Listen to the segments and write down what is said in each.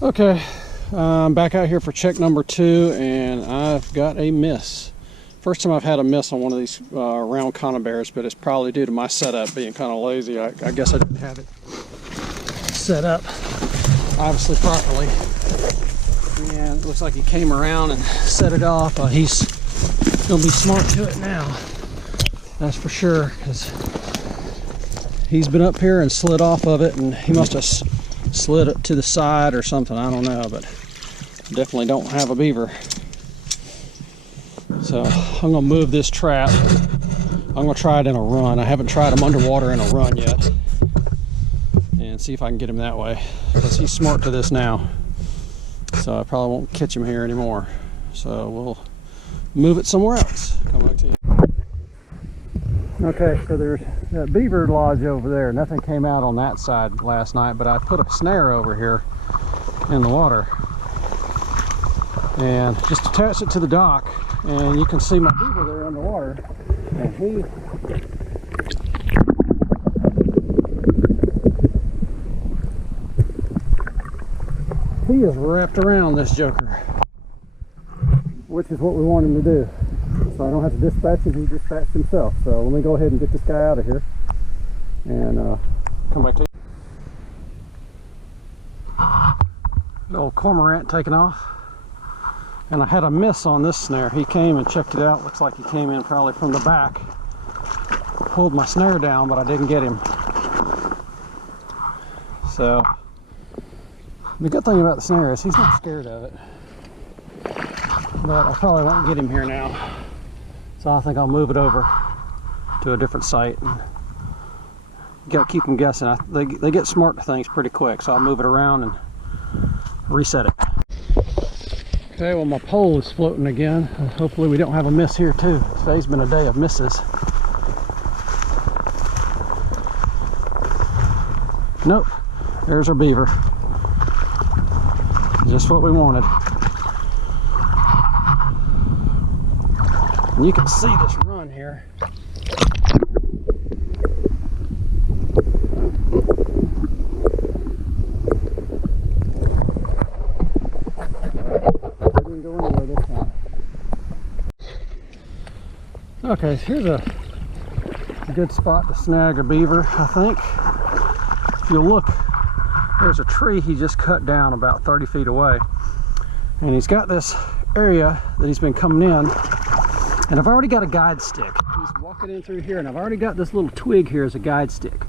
Okay, I'm back out here for check number 2, and I've got a miss. First time I've had a miss on one of these round conibears, but it's probably due to my setup being kind of lazy. I guess I didn't have it set up obviously properly. And it looks like he came around and set it off. He's gonna be smart to it now, that's for sure, because he's been up here and slid off of it, and he must have slid it to the side or something. I don't know, but definitely don't have a beaver. So I'm gonna move this trap. I'm gonna try it in a run. I haven't tried him underwater in a run yet, and see if I can get him that way, because he's smart to this now. So I probably won't catch him here anymore. So we'll move it somewhere else. Come back to you. Okay, so there's that beaver lodge over there. Nothing came out on that side last night, but I put a snare over here in the water and just attached it to the dock, and you can see my beaver there underwater, and he is wrapped around this joker, which is what we want him to do. So I don't have to dispatch him, he dispatched himself. So let me go ahead and get this guy out of here and come back to you. The old cormorant taking off. And I had a miss on this snare. He came and checked it out. Looks like he came in probably from the back. Pulled my snare down, but I didn't get him. So the good thing about the snare is he's not scared of it. But I probably won't get him here now. So I think I'll move it over to a different site. And you gotta keep them guessing. They get smart to things pretty quick, so I'll move it around and reset it. Okay, well, my pole is floating again. Hopefully we don't have a miss here too. Today's been a day of misses. Nope, there's our beaver. Just what we wanted. And you can see this run here. Didn't go anywhere this time. Okay, so here's a good spot to snag a beaver, I think. If you look, there's a tree he just cut down about 30 feet away. And he's got this area that he's been coming in. And I've already got a guide stick. He's walking in through here, and I've already got this little twig here as a guide stick.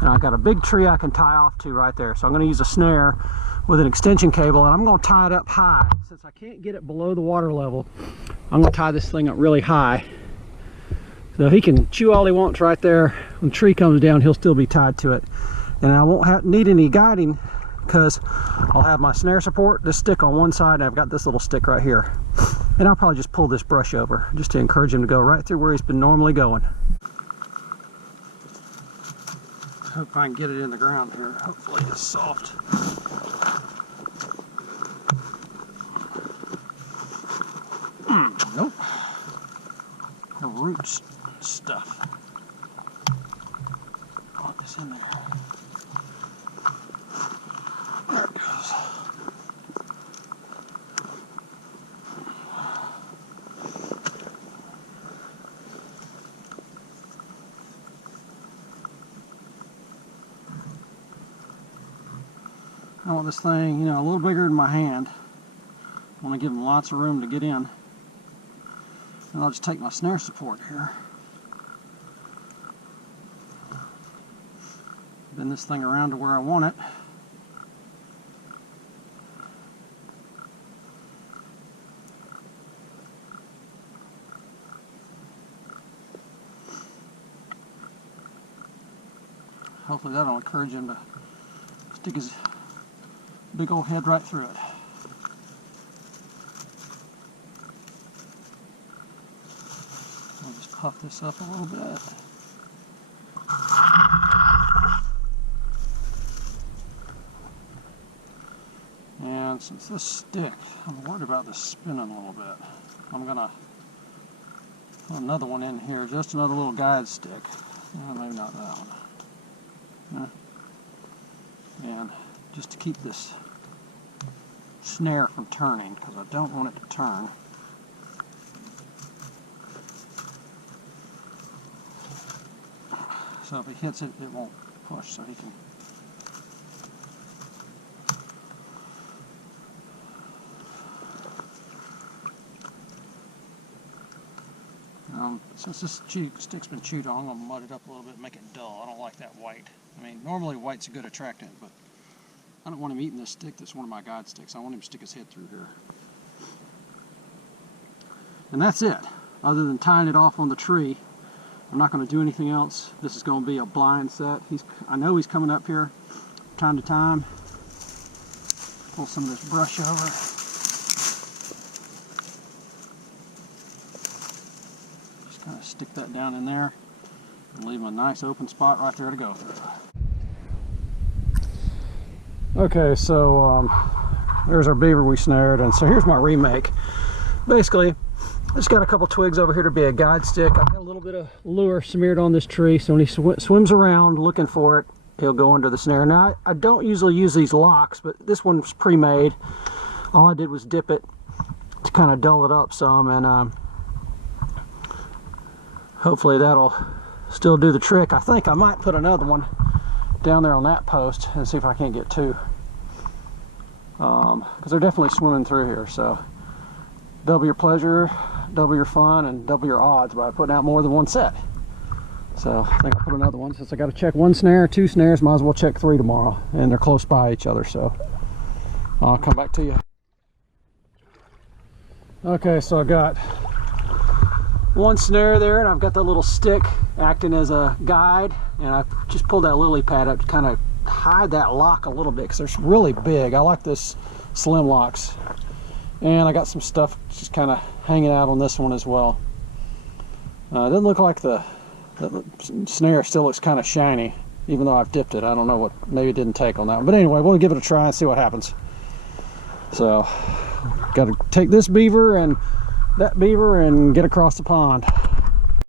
And I've got a big tree I can tie off to right there. So I'm gonna use a snare with an extension cable, and I'm gonna tie it up high. Since I can't get it below the water level, I'm gonna tie this thing up really high. So he can chew all he wants right there. When the tree comes down, he'll still be tied to it. And I won't need any guiding, because I'll have my snare support, this stick on one side, and I've got this little stick right here. And I'll probably just pull this brush over just to encourage him to go right through where he's been normally going. Hope I can get it in the ground here. Hopefully it's soft. Nope. The roots stuff. What is in there? There it goes. I want this thing, you know, a little bigger than my hand. I want to give him lots of room to get in. And I'll just take my snare support here. Bend this thing around to where I want it. Hopefully that'll encourage him to stick his big old head right through it. I'll just puff this up a little bit. And since this stick, I'm worried about this spinning a little bit. I'm gonna put another one in here, just another little guide stick. Maybe not that one. And just to keep this snare from turning, because I don't want it to turn. So if he hits it, it won't push, so he can. Since this stick's been chewed on, I'm going to mud it up a little bit and make it dull. I don't like that white. I mean, normally white's a good attractant, but I don't want him eating this stick that's one of my guide sticks. I want him to stick his head through here. And that's it. Other than tying it off on the tree, I'm not going to do anything else. This is going to be a blind set. I know he's coming up here from time to time. Pull some of this brush over. Kind of stick that down in there and leave him a nice open spot right there to go through. Okay, so there's our beaver we snared, and so here's my remake. Basically, I just got a couple twigs over here to be a guide stick. I've got a little bit of lure smeared on this tree, so when he swims around looking for it, he'll go under the snare. Now, I don't usually use these locks, but this one's pre-made. All I did was dip it to kind of dull it up some, and hopefully that'll still do the trick. I think I might put another one down there on that post and see if I can't get two. Because they're definitely swimming through here. So double your pleasure, double your fun, and double your odds by putting out more than one set. So I think I'll put another one. Since I got to check one snare, two snares, might as well check three tomorrow. And they're close by each other, so I'll come back to you. Okay, so I got one snare there, and I've got the little stick acting as a guide, and I just pulled that lily pad up to kind of hide that lock a little bit because they're really big. I like this slim locks, and I got some stuff just kind of hanging out on this one as well. It doesn't look like the snare still looks kind of shiny, even though I've dipped it. I don't know what, maybe it didn't take on that one, but anyway, we'll give it a try and see what happens. So got to take this beaver and that beaver and get across the pond.